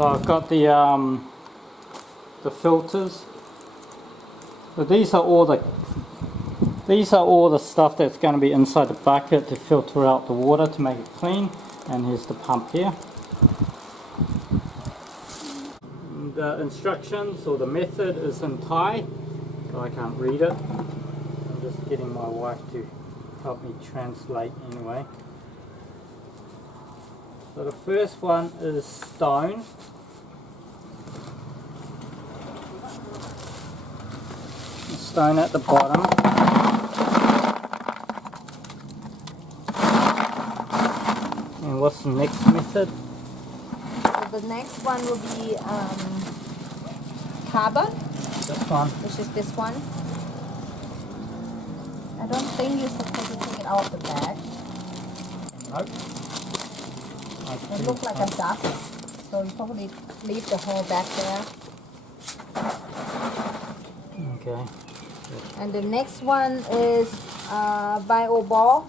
So I've got the filters. So these are all the stuff that's going to be inside the bucket to filter out the water to make it clean. And here's the pump here. The instructions or the method is in Thai, so I can't read it. I'm just getting my wife to help me translate anyway. So the first one is stone. Stone at the bottom. And what's the next method? So the next one will be carbon. This one. Which is this one. I don't think you're supposed to take it out of the bag. Nope. It looks like a dust, so you probably leave the whole bag there. Okay. And the next one is bio ball.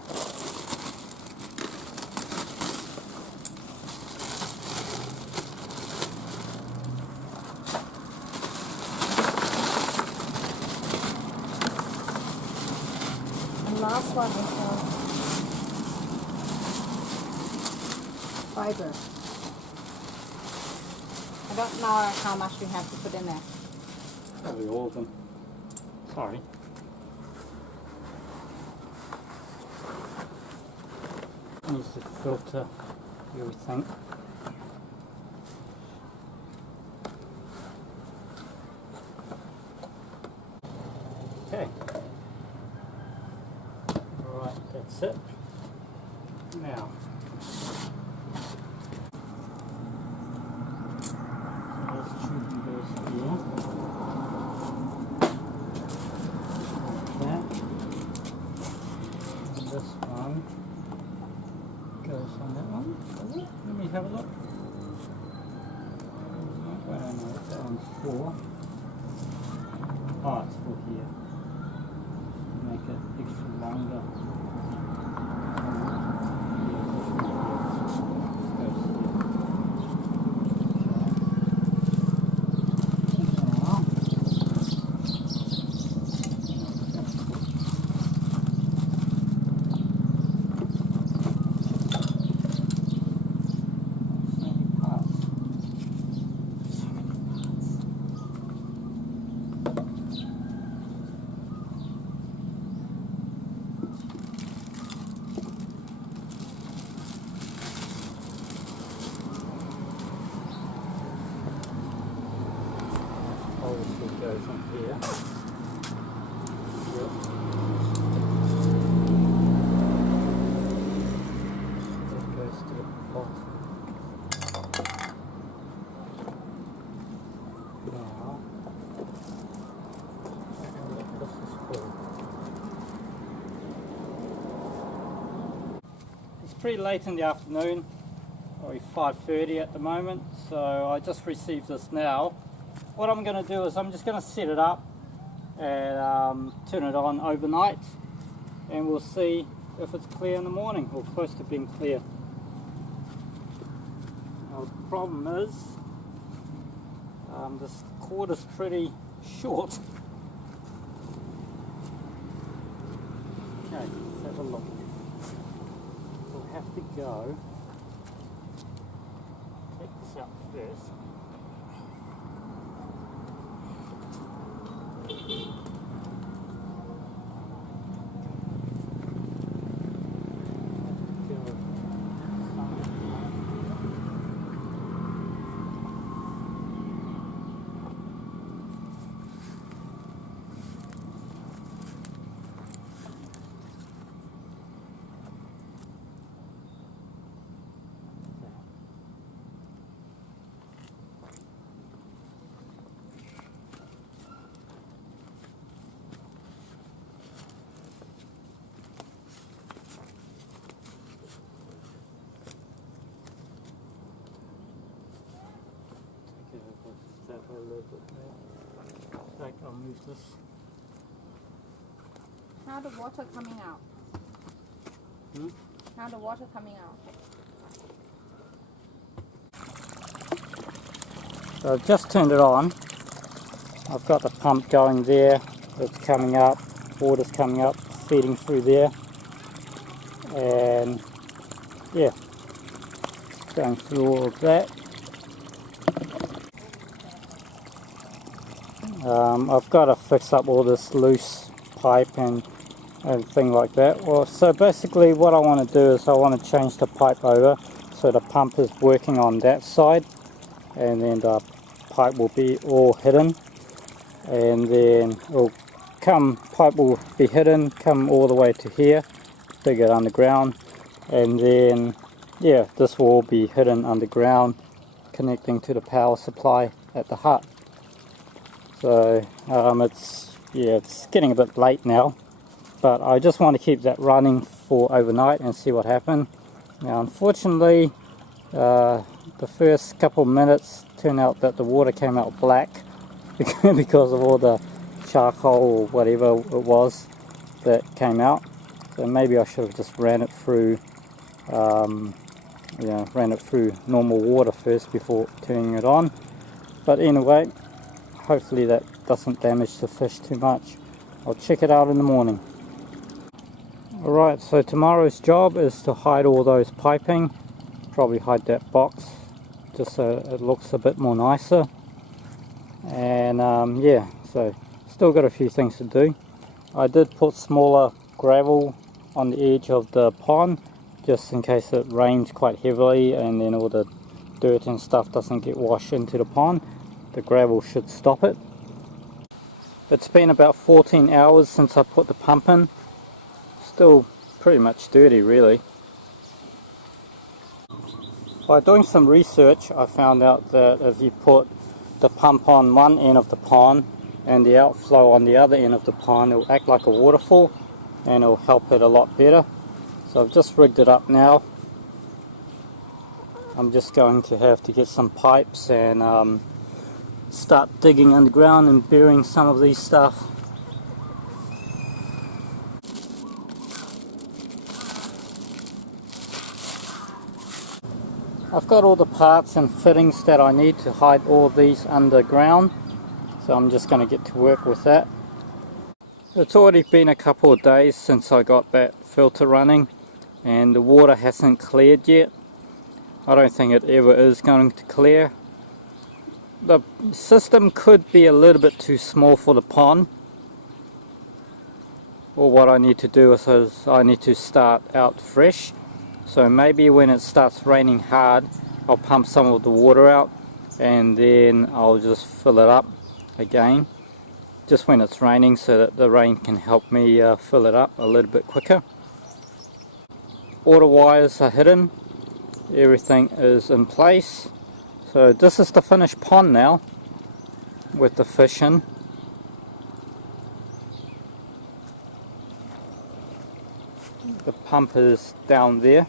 And last one is fiber. I don't know how much we have to put in there. Probably all of them. Sorry. Needs to filter everything. Okay. Alright, that's it. Now. This tube goes here. This one goes on that one. Let me have a look. I don't know what that one's for. Oh, it's for here. Make it extra longer. Obviously goes on here. Yep. That goes to the bottom. Now, what this is for. It's pretty late in the afternoon, probably 5:30 at the moment, so I just received this now. What I'm going to do is I'm just going to set it up and turn it on overnight, and we'll see if it's clear in the morning or close to being clear. Now the problem is this cord is pretty short. Okay, let's have a look. We'll have to go take this out first. That way a little bit more. In fact, I'll move this. How the water coming out? How the water coming out? So I've just turned it on. I've got the pump going there. It's coming up, water's coming up, feeding through there. And yeah, going through all of that. I've got to fix up all this loose pipe and thing like that. Well, so basically what I want to do is I want to change the pipe over so the pump is working on that side, and then the pipe will be all hidden, and then pipe will be hidden, come all the way to here, dig it underground, and then yeah, this will all be hidden underground, connecting to the power supply at the hut. So it's getting a bit late now, but I just want to keep that running for overnight and see what happens. Now unfortunately, the first couple minutes turned out that the water came out black because of all the charcoal or whatever it was that came out. So maybe I should have just ran it through normal water first before turning it on. But anyway, hopefully that doesn't damage the fish too much. I'll check it out in the morning. Alright, so tomorrow's job is to hide all those piping. Probably hide that box just so it looks a bit more nicer. And yeah, so still got a few things to do. I did put smaller gravel on the edge of the pond just in case it rains quite heavily and then all the dirt and stuff doesn't get washed into the pond. The gravel should stop it. It's been about 14 hours since I put the pump in. Still pretty much dirty really. By doing some research, I found out that if you put the pump on one end of the pond and the outflow on the other end of the pond, it will act like a waterfall and it will help it a lot better. So I've just rigged it up now. I'm just going to have to get some pipes and start digging underground and burying some of these stuff. I've got all the parts and fittings that I need to hide all these underground, so I'm just going to get to work with that. It's already been a couple of days since I got that filter running and the water hasn't cleared yet. I don't think it ever is going to clear. The system could be a little bit too small for the pond. Or what I need to do is I need to start out fresh. So maybe when it starts raining hard, I'll pump some of the water out and then I'll just fill it up again. Just when it's raining so that the rain can help me fill it up a little bit quicker. All the wires are hidden. Everything is in place. So this is the finished pond now with the fish in. The pump is down there.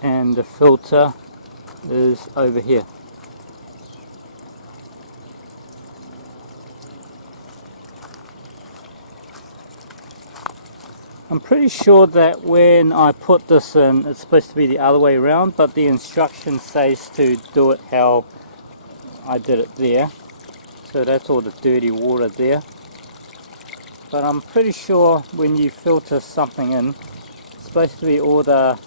And the filter is over here. I'm pretty sure that when I put this in, it's supposed to be the other way around, but the instruction says to do it how I did it there. So that's all the dirty water there. But I'm pretty sure when you filter something in, it's supposed to be all the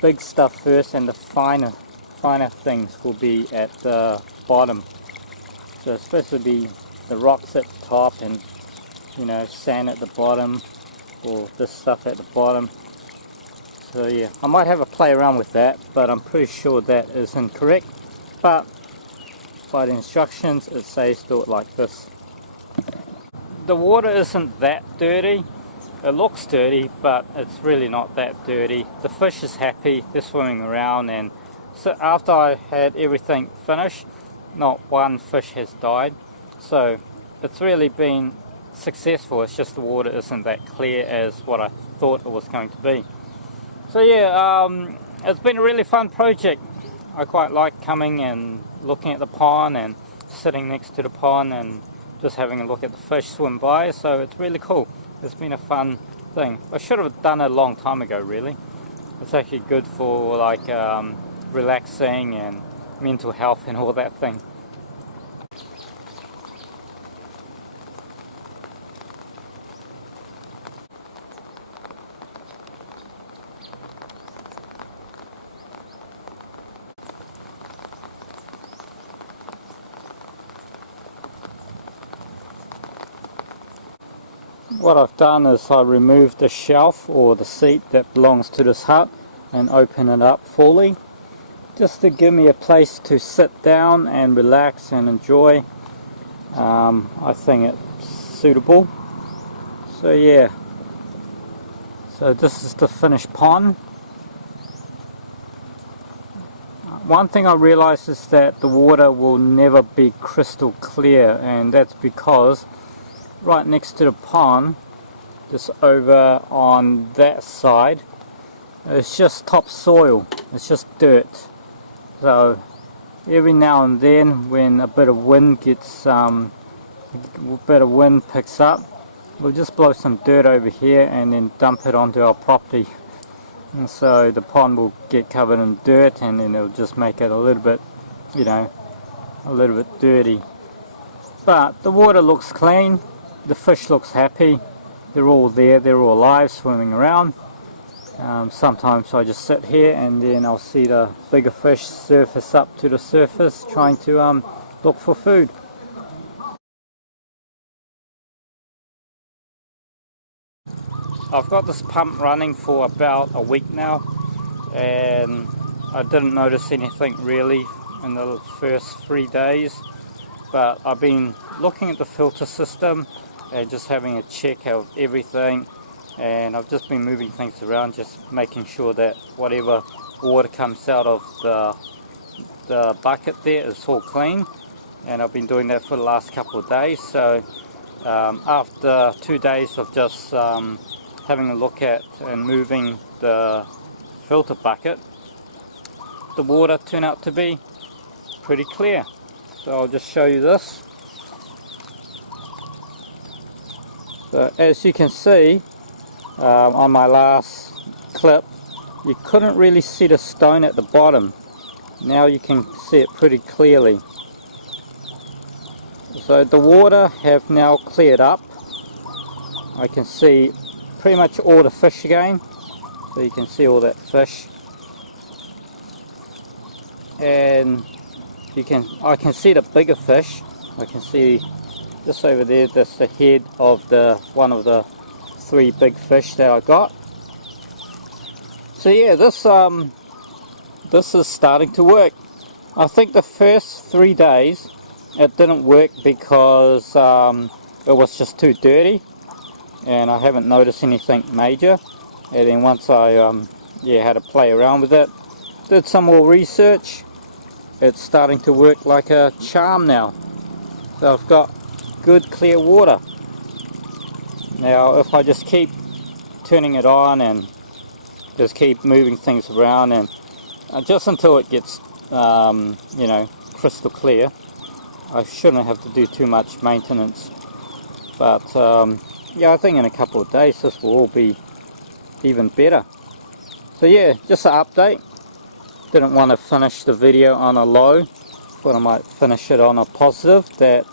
big stuff first and the finer things will be at the bottom. So it's supposed to be the rocks at the top and, you know, sand at the bottom, or this stuff at the bottom. So yeah, I might have a play around with that, but I'm pretty sure that is incorrect. But by the instructions it says do it like this. The water isn't that dirty. It looks dirty, but it's really not that dirty. The fish is happy, they're swimming around, and so after I had everything finished, not one fish has died. So it's really been successful. It's just the water isn't that clear as what I thought it was going to be. So yeah, it's been a really fun project. I quite like coming and looking at the pond and sitting next to the pond and just having a look at the fish swim by, so it's really cool. It's been a fun thing. I should have done it a long time ago really, It's actually good for like relaxing and mental health and all that thing. What I've done is I removed the shelf or the seat that belongs to this hut and open it up fully, just to give me a place to sit down and relax and enjoy. I think it's suitable. So yeah, so this is the finished pond. One thing I realized is that the water will never be crystal clear, and that's because right next to the pond, just over on that side, it's just topsoil, it's just dirt. So every now and then when a bit of wind picks up, we'll just blow some dirt over here and then dump it onto our property. And so the pond will get covered in dirt, and then it'll just make it a little bit, you know, a little bit dirty. But the water looks clean, the fish looks happy, they're all there, they're all alive, swimming around. Sometimes I just sit here and then I'll see the bigger fish surface up to the surface trying to look for food. I've got this pump running for about a week now, and I didn't notice anything really in the first 3 days, but I've been looking at the filter system and just having a check of everything, and I've just been moving things around, just making sure that whatever water comes out of the bucket there is all clean, and I've been doing that for the last couple of days. So after 2 days of just having a look at and moving the filter bucket, the water turned out to be pretty clear. So I'll just show you this. So as you can see on my last clip, you couldn't really see the stone at the bottom. Now you can see it pretty clearly. So the water have now cleared up. I can see pretty much all the fish again, so you can see all that fish, and I can see the bigger fish. I can see just over there, that's the head of one of the 3 big fish that I got. So yeah, this is starting to work. I think the first 3 days it didn't work because it was just too dirty, and I haven't noticed anything major. And then once I had to play around with it, did some more research, it's starting to work like a charm now. So I've got good clear water. Now if I just keep turning it on and just keep moving things around, and just until it gets you know, crystal clear, I shouldn't have to do too much maintenance. But yeah, I think in a couple of days this will all be even better. So yeah, just an update. Didn't want to finish the video on a low, but I might finish it on a positive, that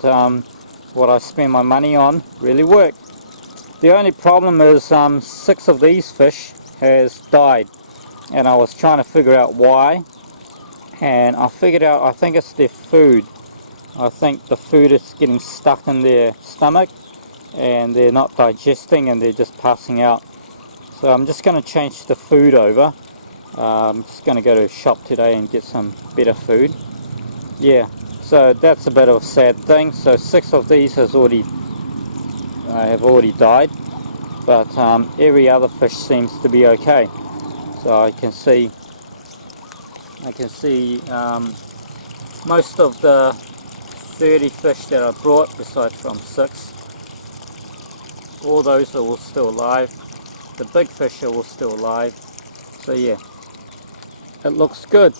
what I spend my money on really worked. The only problem is 6 of these fish has died, and I was trying to figure out why, and I figured out, I think it's their food. I think the food is getting stuck in their stomach and they're not digesting and they're just passing out. So I'm just going to change the food over. I'm just going to go to a shop today and get some better food. Yeah, so that's a bit of a sad thing. So 6 of these have already died, but every other fish seems to be okay. So I can see most of the 30 fish that I brought, besides from 6, all those are all still alive. The big fish are all still alive. So yeah, it looks good.